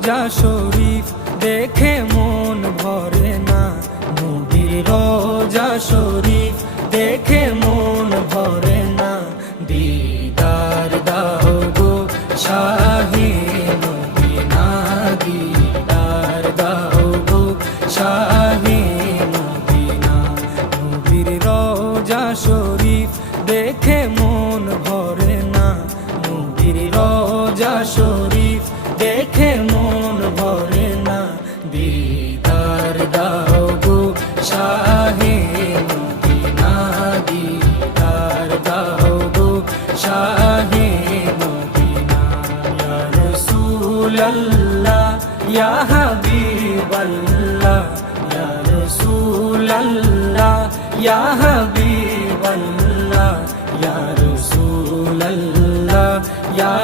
রোজা শরীফ দেখে মন ভরে না, নবীর রোজা শরীফ দেখে মন ভরে না। দিদার দাও গো শাহে মদিনা, দিদার দাও গো শাহে মদিনা। নবীর রোজা শরীফ দেখে মন ভরে না, নবীর রোজা শরীফ দেখে মন ভরে না। দিদার দাও গো শাহে মদিনা, দিদার দাও গো শাহে মদিনা। ইয়া রাসূলাল্লাহ ইয়া হাবিবাল্লাহ, ইয়া রাসূলাল্লাহ ইয়া হাবিবাল্লাহ, ইয়া রাসূলাল্লাহ ইয়া